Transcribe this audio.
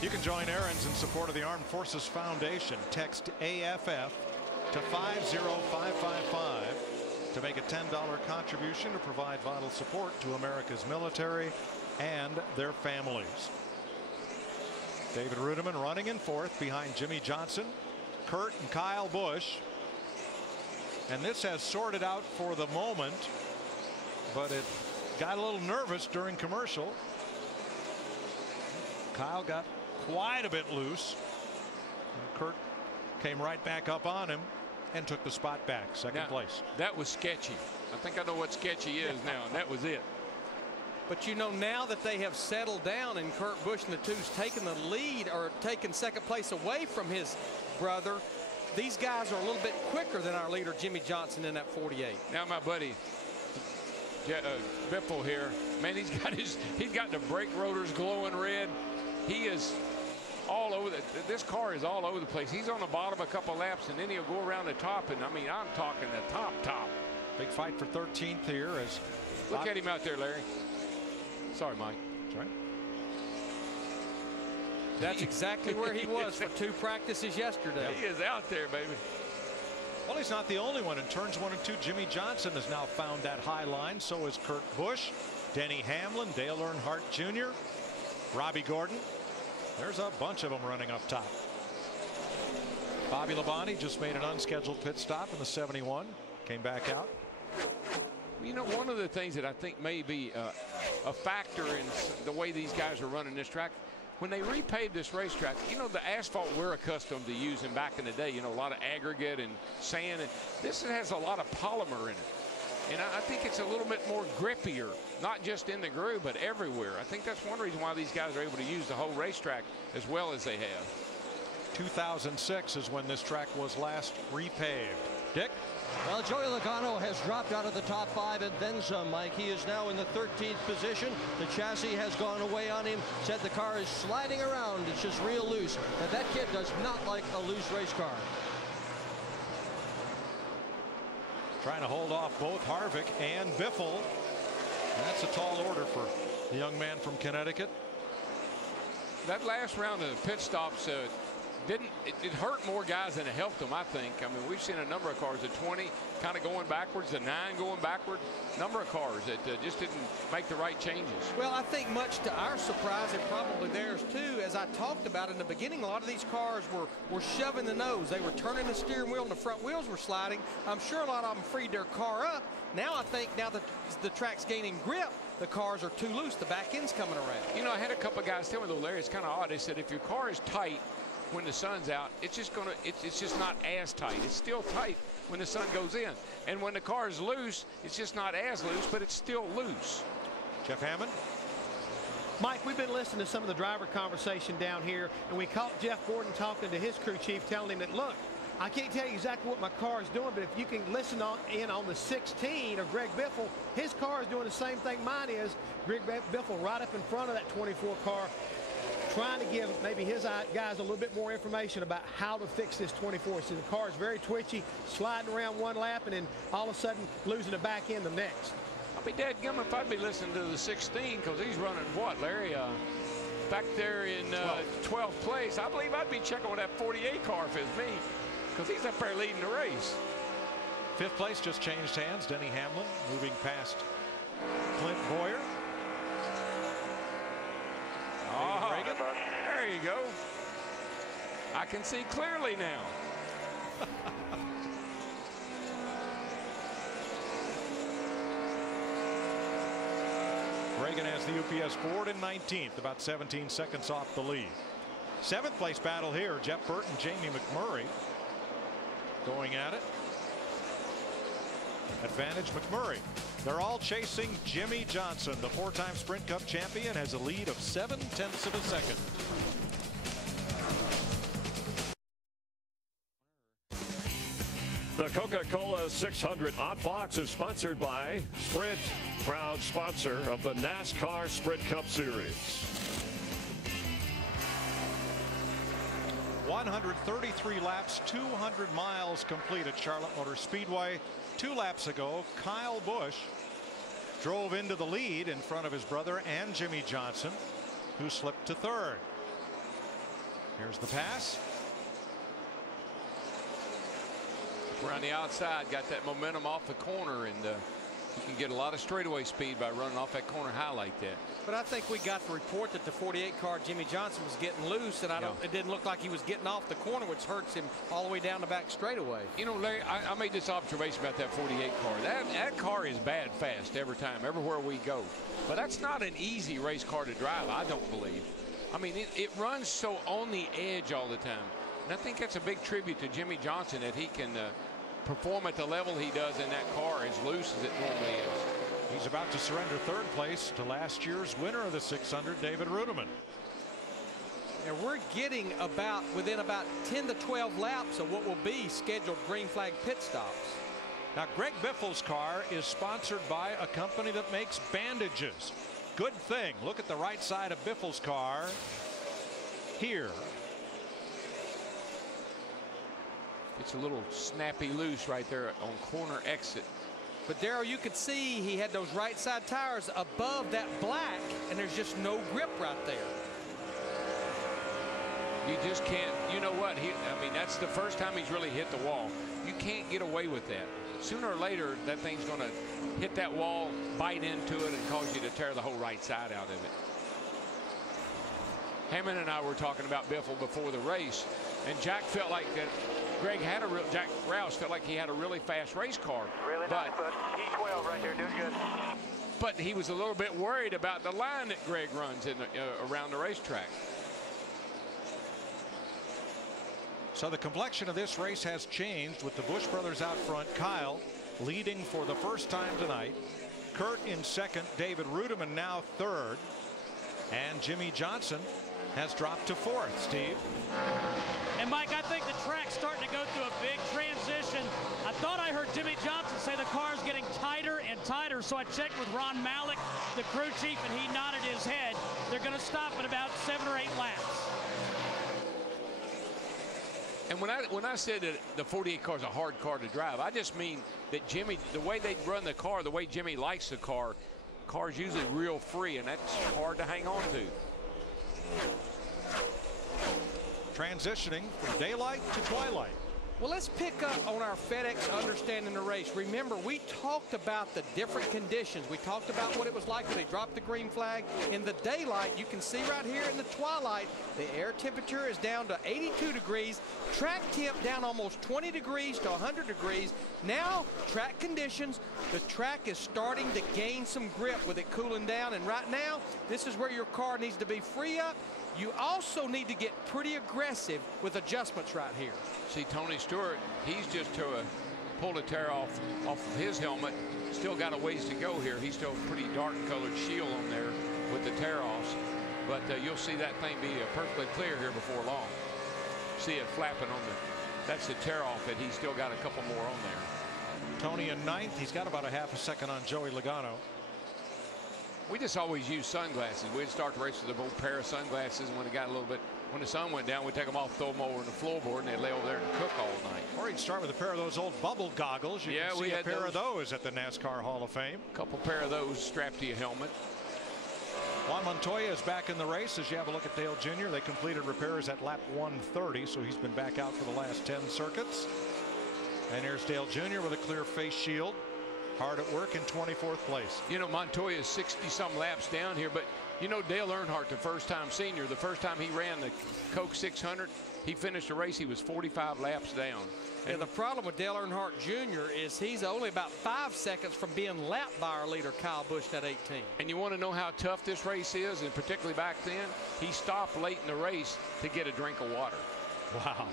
You can join errands in support of the Armed Forces Foundation. Text AFF to 50555 to make a $10 contribution to provide vital support to America's military and their families. David Rudiman running in fourth behind Jimmy Johnson, Kurt and Kyle Busch. And this has sorted out for the moment, but it got a little nervous during commercial. Kyle got quite a bit loose. And Kurt came right back up on him and took the spot back, second place. That was sketchy. I think I know what sketchy is now, and that was it. But you know, now that they have settled down and Kurt Busch and the two's taken the lead or taken second place away from his brother, these guys are a little bit quicker than our leader Jimmy Johnson in that 48. Now my buddy Biffle here, man, he's got the brake rotors glowing red. He is all over this car is all over the place. He's on the bottom a couple laps, and then he'll go around the top, and I mean, I'm talking the top. Big fight for 13th here as look at him out there, Larry. Sorry, Mike. That's right. That's exactly where he was for 2 practices yesterday. He is out there, baby. Well, he's not the only one. In turns 1 and 2, Jimmy Johnson has now found that high line. So is Kurt Busch, Denny Hamlin, Dale Earnhardt Jr., Robbie Gordon. There's a bunch of them running up top. Bobby Labonte just made an unscheduled pit stop in the 71. Came back out. You know, one of the things that I think may be a factor in the way these guys are running this track, when they repaved this racetrack, you know, the asphalt we're accustomed to using back in the day, you know, a lot of aggregate and sand, and this has a lot of polymer in it. And I think it's a little bit more grippier, not just in the groove, but everywhere. I think that's one reason why these guys are able to use the whole racetrack as well as they have. 2006 is when this track was last repaved. Dick? Well, Joey Logano has dropped out of the top 5 and then some, Mike. He is now in the 13th position. The chassis has gone away on him. Said the car is sliding around. It's just real loose. And that kid does not like a loose race car. Trying to hold off both Harvick and Biffle. That's a tall order for the young man from Connecticut. That last round of pit stops it hurt more guys than it helped them, I think. I mean, we've seen a number of cars, the 20 kind of going backwards, the 9 going backward, number of cars that just didn't make the right changes. Well, I think much to our surprise and probably theirs too, as I talked about in the beginning, a lot of these cars were shoving the nose. They were turning the steering wheel and the front wheels were sliding. I'm sure a lot of them freed their car up. Now I think now that the track's gaining grip, the cars are too loose. The back end's coming around. You know, I had a couple of guys tell me, though, Larry, it's kind of odd. They said if your car is tight when the sun's out, it's just not as tight. It's still tight when the sun goes in. And when the car is loose, it's just not as loose, but it's still loose. Jeff Hammond. Mike, we've been listening to some of the driver conversation down here, and we caught Jeff Gordon talking to his crew chief, telling him that, look, I can't tell you exactly what my car is doing, but if you can listen in on the 16 of Greg Biffle, his car is doing the same thing mine is. Greg Biffle right up in front of that 24 car, trying to give maybe his guys a little bit more information about how to fix this 24. So the car is very twitchy, sliding around one lap, and then all of a sudden losing the back end the next. I'll be dadgum if I'd be listening to the 16, because he's running what, Larry? Back there in 12th place. I believe I'd be checking with that 48 car if it's me, because he's up there leading the race. 5th place just changed hands. Denny Hamlin moving past Clint Boyer. Oh, there you go. I can see clearly now. Reagan has the UPS Ford in 19th, about 17 seconds off the lead. 7th place battle here. Jeff Burton, Jamie McMurray going at it. Advantage McMurray. They're all chasing Jimmy Johnson. The 4-time Sprint Cup champion has a lead of 0.7 of a second. The Coca Cola 600 on Fox is sponsored by Sprint, proud sponsor of the NASCAR Sprint Cup Series. 133 laps, 200 miles complete at Charlotte Motor Speedway. 2 laps ago, Kyle Busch drove into the lead in front of his brother and Jimmy Johnson, who slipped to 3rd. Here's the pass. We're on the outside, got that momentum off the corner, and you can get a lot of straightaway speed by running off that corner high like that. But I think we got the report that the 48 car Jimmy Johnson was getting loose, and it didn't look like he was getting off the corner, which hurts him all the way down the back straightaway. You know, Larry, I made this observation about that 48 car. That car is bad fast every time, everywhere we go. But that's not an easy race car to drive, I don't believe. I mean, it runs so on the edge all the time. And I think that's a big tribute to Jimmy Johnson, that he can perform at the level he does in that car as loose as it normally is. He's about to surrender third place to last year's winner of the 600, David Rudiman. And we're getting within about 10 to 12 laps of what will be scheduled green flag pit stops. Now, Greg Biffle's car is sponsored by a company that makes bandages. Good thing. Look at the right side of Biffle's car here. It's a little snappy loose right there on corner exit. But Darrell, you could see he had those right side tires above that black, and there's just no grip right there. You just can't, you know what, I mean, that's the first time he's really hit the wall. You can't get away with that. Sooner or later, that thing's going to hit that wall, bite into it, and cause you to tear the whole right side out of it. Hammond and I were talking about Biffle before the race, and Jack felt like that. Jack Rouse felt like he had a really fast race car. Really nice, but P12 right there, doing good. But he was a little bit worried about the line that Greg runs in around the racetrack. So the complexion of this race has changed with the Busch brothers out front. Kyle leading for the first time tonight. Kurt in second. David Rudiman now third. And Jimmy Johnson has dropped to fourth. Steve. And Mike, I think the track's starting to go through a big transition. I thought I heard Jimmy Johnson say the car's getting tighter and tighter, so I checked with Ron Malik, the crew chief, and he nodded his head. They're going to stop at about 7 or 8 laps. And when I said that the 48 car is a hard car to drive, I just mean that Jimmy, the way they run the car, the way Jimmy likes the car's usually real free, and that's hard to hang on to. Transitioning from daylight to twilight. Well, let's pick up on our FedEx understanding the race. Remember, we talked about the different conditions. We talked about what it was like when they dropped the green flag. In the daylight, you can see right here in the twilight, the air temperature is down to 82 degrees. Track temp down almost 20 degrees to 100 degrees. Now, track conditions, the track is starting to gain some grip with it cooling down. And right now, this is where your car needs to be free up. You also need to get pretty aggressive with adjustments right here. See, Tony Stewart, he's just pulled a tear off of his helmet. Still got a ways to go here. He's still a pretty dark colored shield on there with the tear offs. But you'll see that thing be perfectly clear here before long. See it flapping on that's the tear off that he's still got a couple more on there. Tony in ninth. He's got about a half a second on Joey Logano. We just always use sunglasses. We'd start the race with a pair of sunglasses, and when it got a little bit, when the sun went down, we'd take them off, throw them over on the floorboard, and they'd lay over there and cook all night. Or you'd start with a pair of those old bubble goggles. You can see a pair of those at the NASCAR Hall of Fame. A couple pair of those strapped to your helmet. Juan Montoya is back in the race. As you have a look at Dale Jr., they completed repairs at lap 130, so he's been back out for the last 10 circuits. And here's Dale Jr. with a clear face shield. Hard at work in 24th place. You know, Montoya is 60-some laps down here, but you know Dale Earnhardt, the first-time senior, the first time he ran the Coke 600, he finished the race, he was 45 laps down. And the problem with Dale Earnhardt Jr. is he's only about 5 seconds from being lapped by our leader, Kyle Busch, at 18. And you want to know how tough this race is, and particularly back then, he stopped late in the race to get a drink of water. Wow.